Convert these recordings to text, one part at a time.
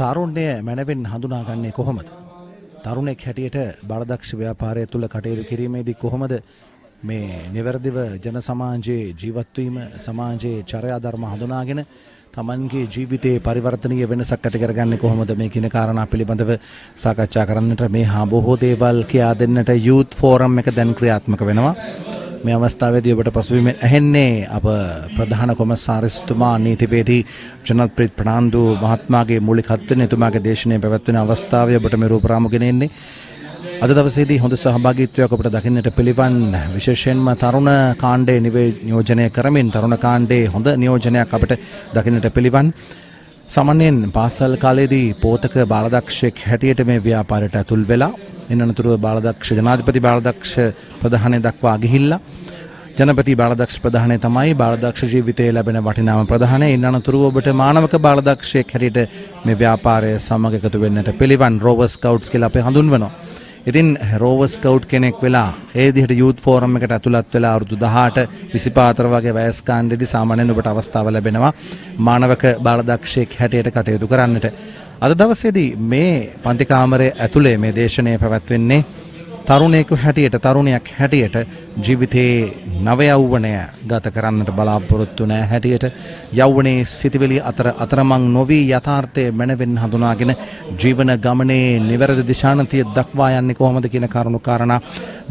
තාරුණ්‍ය මැනවින් හඳුනාගන්නේ කොහොමද? තරුණෙක් හැටියට බාලදක්ෂ ව්‍යාපාරය තුළ කටයුතු කිරීමේදී කොහොමද මේ නිවැරදිව ජන සමාජයේ ජීවත් වීම සමාජයේ චර්යා ධර්ම හඳුනාගෙන තමන්ගේ ජීවිතයේ පරිවර්තනීය වෙනසක් ඇති කරගන්නේ කොහොමද මේ කියන කාරණා පිළිබඳව සාකච්ඡා කරන්නට මේ හා බොහෝ දේවල් කියා දෙන්නට යූත් ෆෝරම් එක දැන් ක්‍රියාත්මක වෙනවා. මේ අවස්ථාවේදී ඔබට පසුබිමෙන් ඇහෙන්නේ අප ප්‍රධාන කොමසාරිස්තුමා නීතිපේදී ජනප්‍රිත් ප්‍රනාන්දු මහත්මයාගේ මූලිකත්වයෙන් එතුමාගේ දේශනාවේ පැවැත්වෙන අවස්ථාවේ ඔබට මේ රූපරාමු ගෙනෙන්නේ. අද දවසේදී හොඳ සහභාගීත්වයක් අපට දකින්නට පිළිවන් විශේෂයෙන්ම තරුණ කාණ්ඩයේ නියෝජනය කරමින් තරුණ කාණ්ඩයේ හොඳ නියෝජනයක් අපට දකින්නට පිළිවන්. සාමාන්‍යයෙන් පාසල් කාලයේදී පෝතක බාලදක්ෂයෙක් හැටියට මේ ව්‍යාපාරයට ඇතුල් වෙලා ඉන්නතුරු බාලදක්ෂ ජනාධිපති බාලදක්ෂ ප්‍රධානය දක්වා ගිහිල්ලා ජනපති බාලදක්ෂ ප්‍රධානය තමයි බාලදක්ෂ ජීවිතයේ ලැබෙන වටිනාම ප්‍රධානය. ඉන්නතුරු ඔබට මානවක බාලදක්ෂයෙක් හැටියට මේ ව්‍යාපාරය සමග එකතු වෙන්නට පිළිවන් රෝවර් ස්කවුට්ස් කියලා අපි හඳුන්වනවා. ඉතින් රෝවර් ස්කවුට් කෙනෙක් වෙලා ඒ විදිහට යූත් ෆෝරම් එකට ඇතුළත් වෙලා අවුරුදු 18 24 වගේ වයස් කාණ්ඩයේදී සාමාන්‍යයෙන් ඔබට අවස්ථාව ලැබෙනවා මානවක බාලදක්ෂයෙක් හැටියට කටයුතු කරන්නට. අද දවසේදී මේ පන්ති කාමරයේ ඇතුලේ මේ දේශනය පැවැත්වෙන්නේ තරුණයෙකු හැටියට තරුණියක් හැටියට ජීවිතයේ නව යෞවනය ගත කරන්නට බලාපොරොත්තු නැ හැටියට යෞවනයේ සිටිවිලි අතරමං නොවි යථාර්ථයේ මනවෙන් හඳුනාගෙන ජීවන ගමනේ නිවැරදි දිශානතිය දක්වා යන්නේ කොහොමද කියන කරුණු කාරණා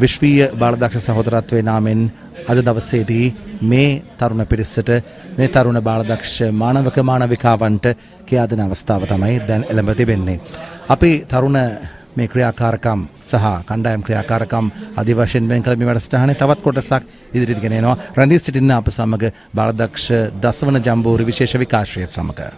විශ්වීය බාලදක්ෂ සහෝදරත්වයේ නාමෙන් අද දවසේදී මේ තරුණ පිරිසට මේ තරුණ බාලදක්ෂ මානවක මානවිකාවන්ට කියා දෙන අවස්ථාව තමයි දැන් එළඹ තිබෙන්නේ. අපි තරුණ මේ ක්‍රියාකාරකම් සහ කණ්ඩායම් ක්‍රියාකාරකම් ආදි වශයෙන් වෙන් කළ මේ වැඩසටහනේ තවත් කොටසක් ඉදිරියට ගෙන එනවා. රැඳී සිටින්න අප සමග බාලදක්ෂ දසවන ජම්බෝරි විශේෂ විකාශය සමග.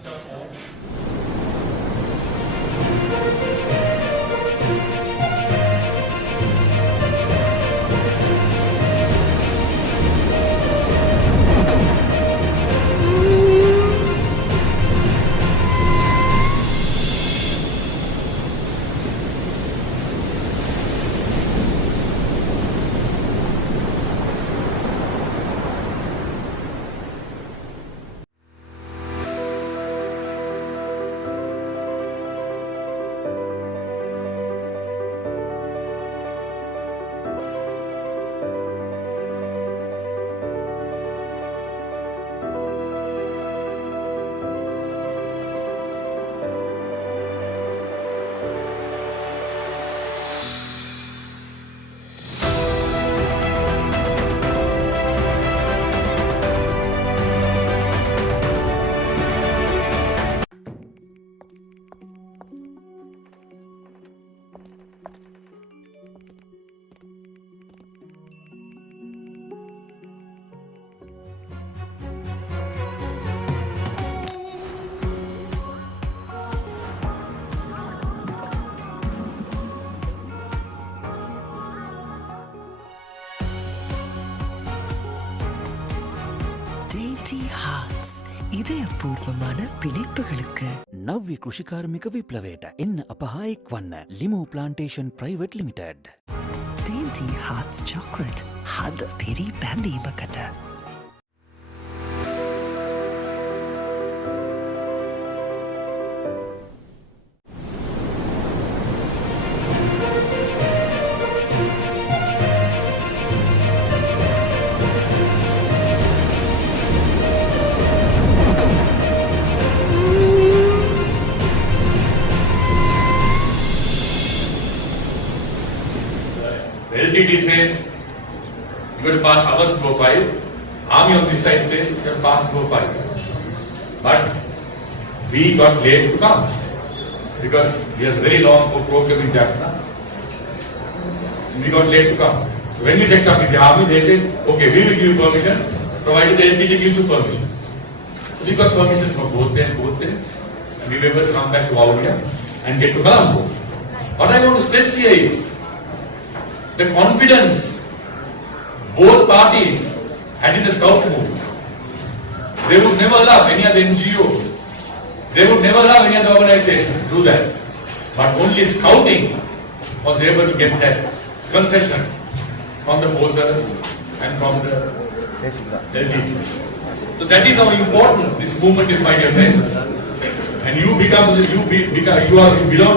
இதயபூர்வமான பிணைப்புகளுக்கு නව්‍ය කෘෂිකාර්මික විප්ලවයට එන්න අපහා එක්වන්න Limo plantation private limited. Dainty Hearts Chocolate හද පිරි බැඳීමකට. LTT says you got to pass ours to go 5. Army on this side says you got to pass to go 5. But we got late to come because we have very long program in Jaffna. We got late to come. So when we checked up with the army, they said, okay, we will give you permission provided the LTT gives you permission. So we got permission from both ends, and we were able to come back to Vavuniya and get to Colombo. What I want to stress here is the confidence both parties had in the scout movement. They would never allow any other NGO, they would never allow any other organization to do that. But only scouting was able to get that concession from the forces and from the LTT. So that is how important this movement is, my dear friends. and you belong to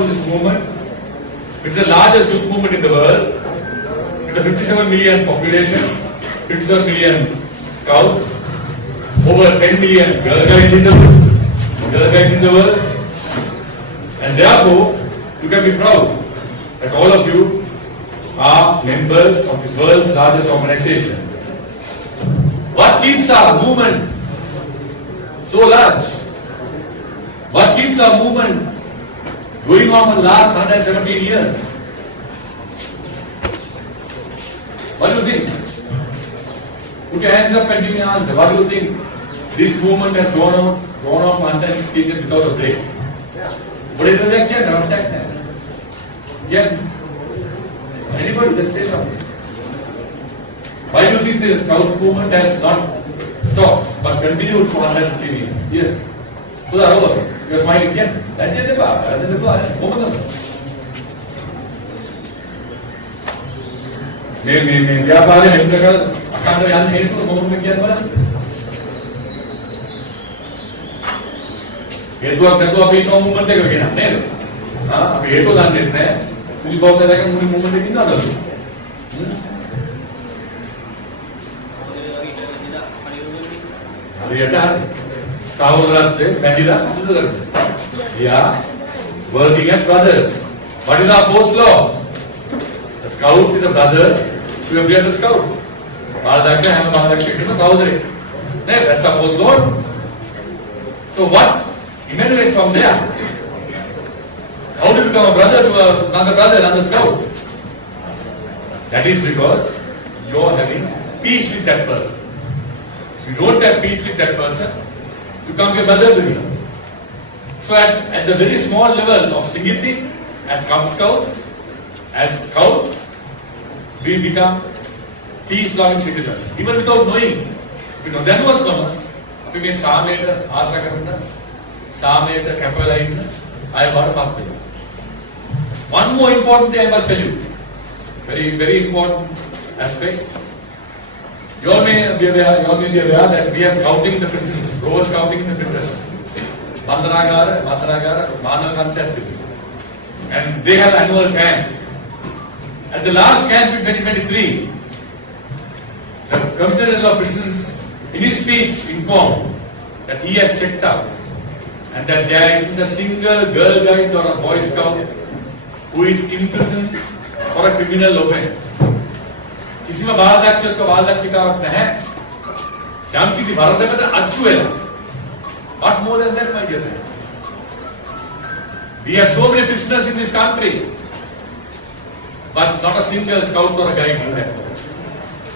this movement. It's the largest youth movement in the world. With a 57 million population, 57 million scouts, over 10 million girl guides in the world, and therefore you can be proud that all of you are members of this world's largest organization. What keeps our movement so large? What keeps our movement going on for the last 117 years? What do you think? Put your hands up and give me an answer. What do you think this movement has gone on for 116 years without a break? What is it again? Yeah. Anybody just say something. Why do you think the South movement has not stopped but continued for 115 years? So that over. You are smiling again. That's the debate. මේ ව්‍යාපාරයේ මෙච්චර අකණ්ඩව යන්න හේතුව මොකක්ද කියන්න බලන්න. හේතුවක් නැතුව අපි ඉන්න මොමන්ට් එක ගෙනන්නේ නේද? අපි හේතුව දන්නේ නැහැ. මුලි බෞද්ධ දැක මුලි මොමන්ට් එකකින් නේද? හරියට සහෝදරත්වයේ බැඳිලා හඳුනගන්න. Yeah, working as brothers. What is our fourth law? A scout is a brother to every other scout. Baladaksha and Baladaksha is a Saudari. That's our fourth law. So what emanates from there? How do you become a brother to another brother, another scout? That is because you are having peace with that person. If you don't have peace with that person, you can't be a brother to him. So at the very small level of Singiti, at Cub Scouts, as scouts, we become peace-loving citizens. Even without knowing. We know that was common. We may Sameta, Asakarana, Sameta, Kapalaina, I have heard about it. One more important thing I must tell you. Very, very important aspect. You all may be aware that we are scouting in the prisons, rover scouting in the prisons. Mandanagara, Manav concept. And they have annual camp. At the last camp in 2023, the Commissioner of Prisons, in his speech, informed that he has checked out and that there isn't a single girl guide or a boy scout who is imprisoned for a criminal offence. किसी में बालदाक्षक का बालदाक्षिका नहीं हम किसी भारत में तो अच्छू है not more than that my dear friends. We have so many prisoners in this country but not a single scout or a guide in that.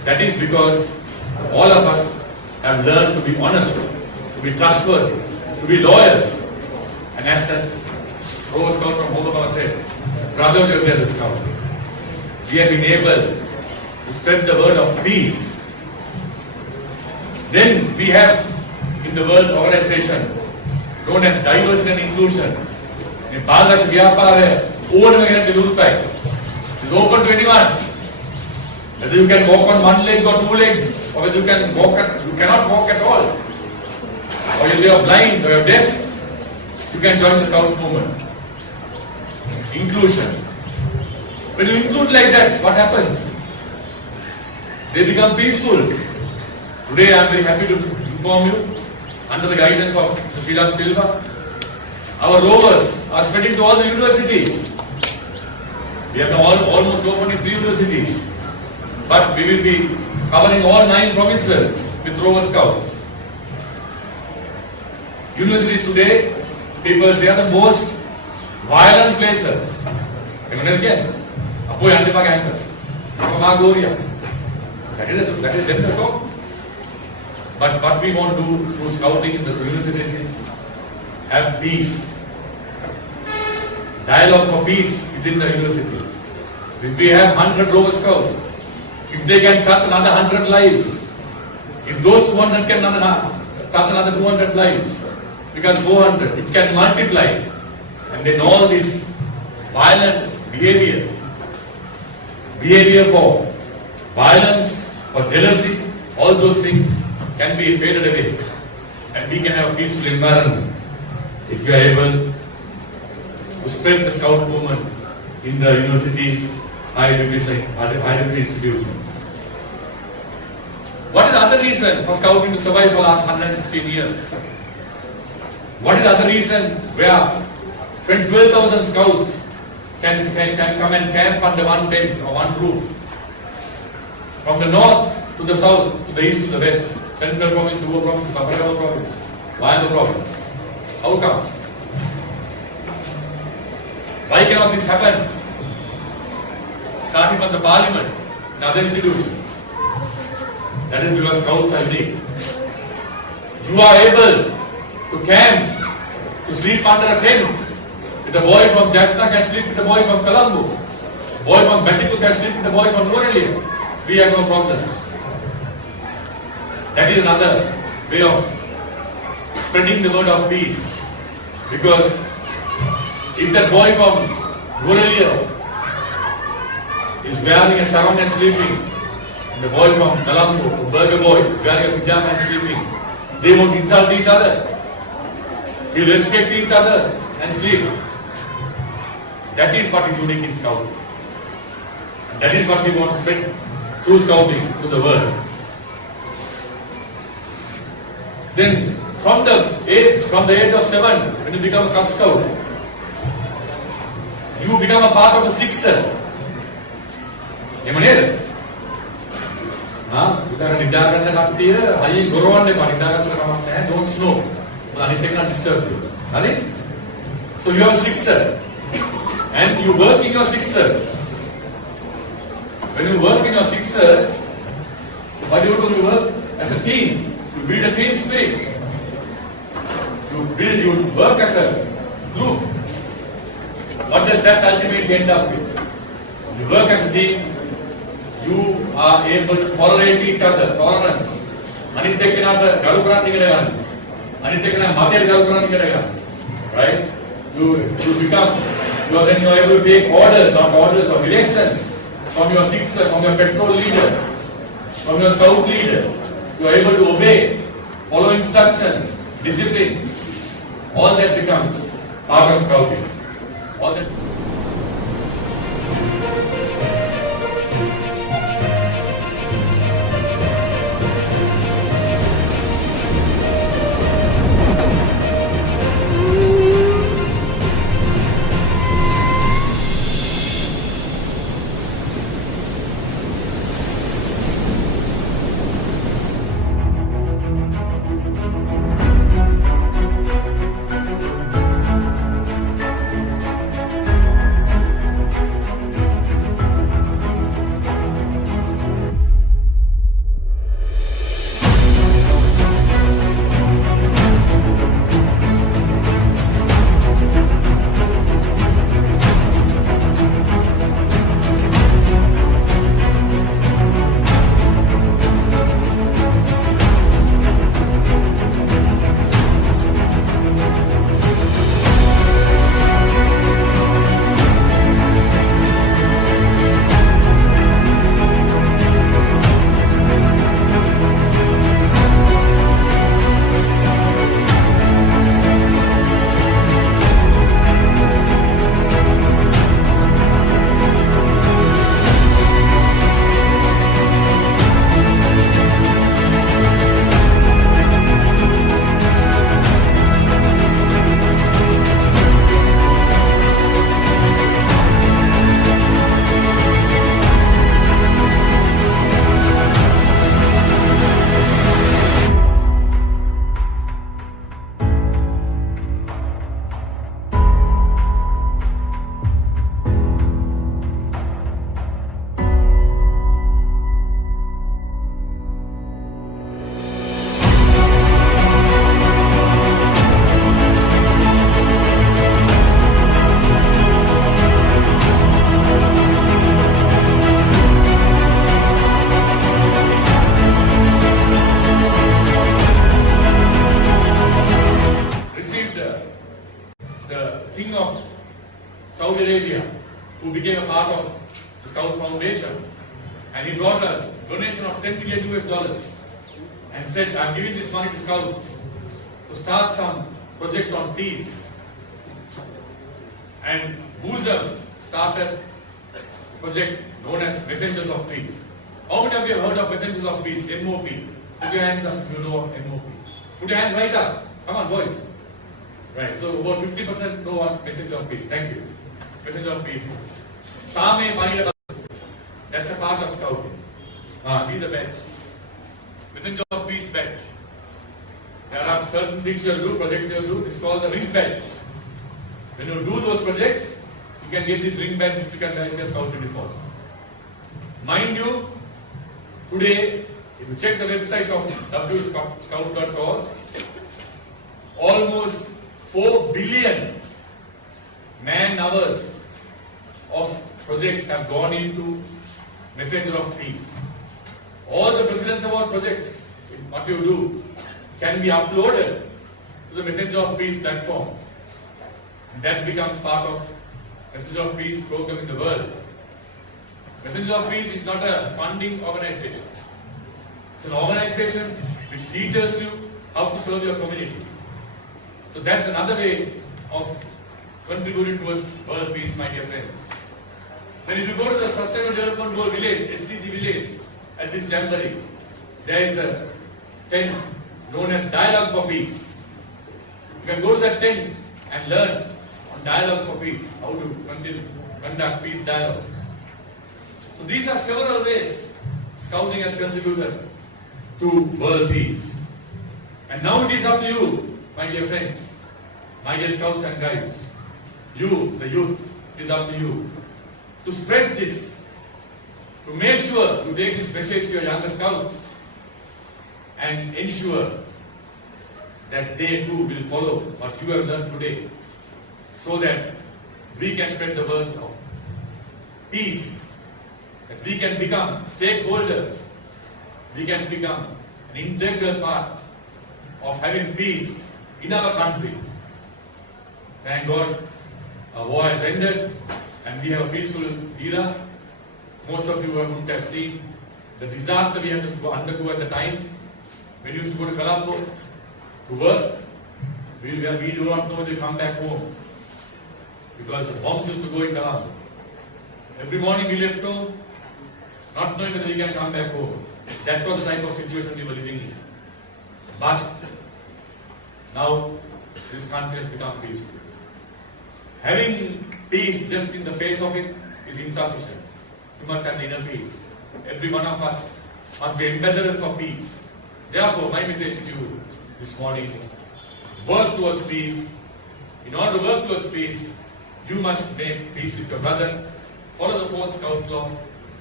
That is because all of us have learned to be honest, to be trustworthy, to be loyal, and as that Rover Scout from Homabama said, brother to the scout, we have been able to spread the word of peace. Then we have in the World Organization known as diversity and inclusion. In Bangladesh, Vyapara, it's open to anyone. Whether you can walk on one leg or two legs, or whether you cannot walk at all, or you are blind or you are deaf, you can join the Scout movement. Inclusion. When you include like that, what happens? They become peaceful. Today I am very happy to inform you, under the guidance of Sriram Silva, our rovers are spreading to all the universities. We have now almost opened in 3 universities. But we will be covering all 9 provinces with rover scouts. Universities today, people say, are the most violent places. Again, Apoyante campus, Apamagoria. That is the talk. But what we want to do through scouting in the universities is have peace. Dialogue for peace within the university. If we have 100 rover scouts, if they can touch another 100 lives, if those 200 can touch another 200 lives, because 400, it can multiply. And then all this violent behavior for violence, for jealousy, all those things can be faded away. And we can have a peaceful environment. if you are able to spread the scout movement in the universities, higher education institutions. What is the other reason for scouting to survive for the last 116 years? What is the other reason where 12,000 scouts can come and camp under one tent or one roof? From the north to the south, to the east to the west, Central Province, Duo Province, Upper Province, Vayana Province. How come? Why cannot this happen? Starting from the parliament and other institutions. That is because scouts are unique. You are able to camp, to sleep under a tent. With a boy from Jaffna can sleep with a boy from Colombo. Boy from Batiku can sleep with a boy from Norelia. We have no problems. That is another way of spreading the word of peace. Because if that boy from Norelia is wearing a sarong and sleeping, and the boy from Colombo, the burger boy, is wearing a pajama and sleeping, they won't insult each other. We respect each other and sleep. That is what is unique in scouting. That is what we want to spread through scouting to the world. Then, from the age of 7, when you become a Cub Scout, you become a part of the Sixer. Emanere? Because නිදාගන්න කට්ටිය හයියෙන් ගොරවන්න එපා. නිදාගන්න කමක් නැහැ. Don't snow. අනිත් එක නම් disturb you. හරි? So you are a Sixer. And you work in your Sixers. When you work in your Sixers, what do? You work as a team. You build a team spirit. You work as a group. What does that ultimately end up with? You work as a team. You are able to tolerate each other. Tolerance. අනිත් එක්කෙනාට ගරු කරන්න ඉගෙන ගන්න. අනිත් එක්කෙනා මතයට ගරු කරන්න ඉගෙන ගන්න. Right? You are able to take orders, not orders of elections, from your Sixer, from your petrol leader, from your scout leader. You are able to obey, follow instructions, discipline. All that becomes part of scouting. All that. who became a part of the Scout Foundation, and he brought a donation of $10 million and said, I'm giving this money to Scouts to start some project on peace. And Boozum started a project known as Messengers of Peace. How many of you have heard of Messengers of Peace, MOP? Put your hands up if you know MOP. Put your hands right up. Come on, boys. Right, so about 50% know what Messenger of Peace. Thank you. Messenger of Peace. Same Maila. That's a part of scouting. Be the bench. Messenger of Peace bench. There are certain things you'll do, projects you'll do. It's called the ring bench. When you do those projects, you can get this ring bench which you can wear in your scout uniform. Mind you, today, if you check the website of www.scout.org, almost 4 billion man-hours of projects have gone into Messenger of Peace. All the President's Award projects, what you do, can be uploaded to the Messenger of Peace platform. And that becomes part of Messenger of Peace program in the world. Messenger of Peace is not a funding organization. It's an organization which teaches you how to serve your community. So that's another way of contributing towards world peace, my dear friends. Then if you go to the Sustainable Development Goal village, SDG village, at this Jamboree, there is a tent known as Dialogue for Peace. You can go to that tent and learn on Dialogue for Peace, how to conduct peace dialogues. So these are several ways Scouting has contributed to world peace. And now it is up to you, my dear friends, my dear Scouts and Guides, you, the youth, it is up to you to spread this, to make sure you take this message to your younger Scouts and ensure that they too will follow what you have learned today, so that we can spread the word of peace, that we can become stakeholders, we can become an integral part of having peace in our country. Thank God, our war has ended and we have a peaceful era. Most of you would have seen the disaster we had to undergo at the time when you used to go to Colombo to work. We do not know they come back home because the bombs used to go in Colombo. Every morning we left home not knowing whether we can come back home. That was the type of situation we were living in. But now this country has become peaceful. Having peace just in the face of it is insufficient. You must have the inner peace. Every one of us must be ambassadors for peace. Therefore, my message to you this morning is work towards peace. In order to work towards peace, you must make peace with your brother. Follow the 4th Scout Law.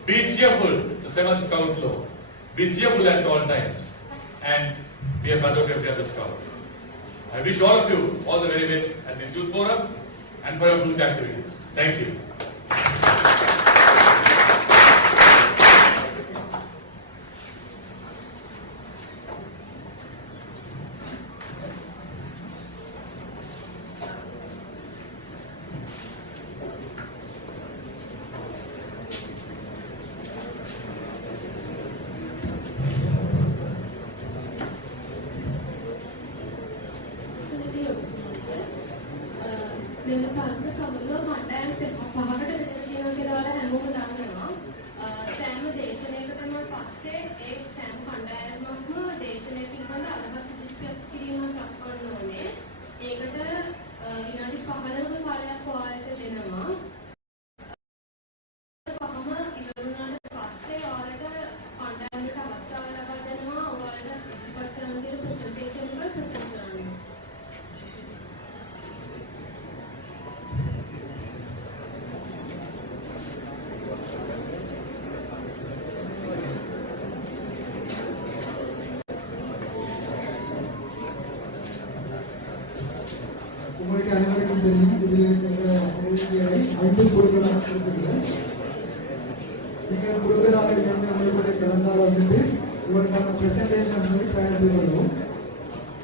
Be cheerful, the 7th Scout Law. Be cheerful at all times. And be a brother to every other Scout. I wish all of you all the very best at this youth forum and for your future activities. Thank you. මෙම පරම සමග කණ්ඩායම් පහකට බෙදලා තියෙනවා කියලා ඔයාලා හැමෝම දන්නවා. සෑම දේශනයකටම පස්සේ ඒ සෑම කණ්ඩායමක්ම දේශනය පිළිබඳ අදහස් ඉදිරිපත් කිරීමක් දක්වන්න ඕනේ. ඒකට විනාඩි 15ක කාලයක් ඔයාලට දෙනවා. පහම ඉවරුණාට පස්සේ ඔයාලට කණ්ඩායමට අවස්ථාව ලබා දෙනවා. ඔයාලට ඉදිරිපත් කරන්න තියෙන ප්‍රසන්ටේෂන් එක ප්‍රසන්ට් කරන්න. உங்களுக்கு அனைவருக்கும் தெரியும் இதில் ஐந்து குழுக்களாக கொடுத்துள்ளேன். நீங்கள் குழுக்களாக இருந்து உங்களுடைய கலந்தாலோசித்து உங்களுக்கான பிரசன்டேஷன் வந்து தயாரித்து கொள்வோம்.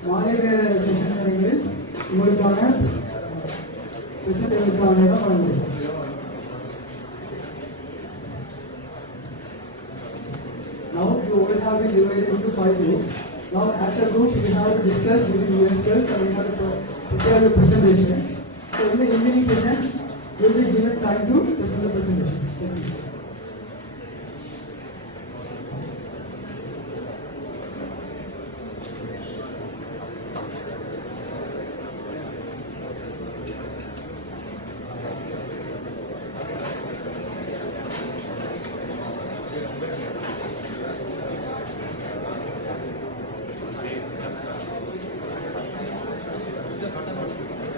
மாலை நேர செஷன் நேரங்களில் உங்களுக்கான பிரசன்டேஷனுக்கான இடம் வழங்குவோம். Now you all have been divided into 5 groups. Now as a group you have to discuss within yourselves and you have to prepare the presentations. So in the evening session, you will be given time to present the presentations. Thank you.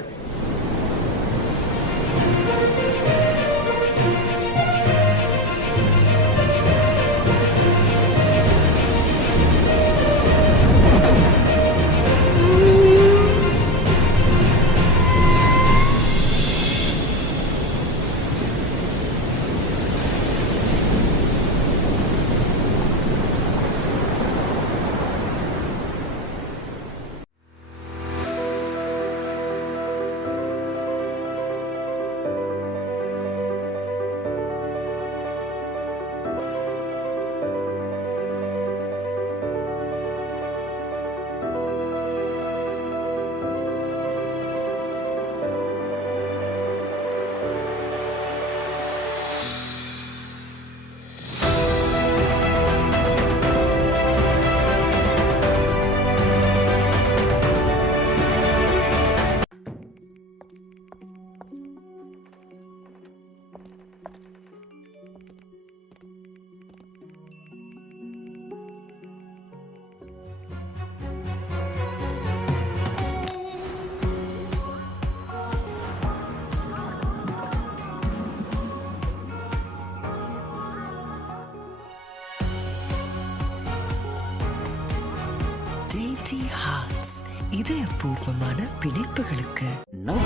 Dainty Hearts இதயபூர்வமான பிணைப்புகளுக்கு Now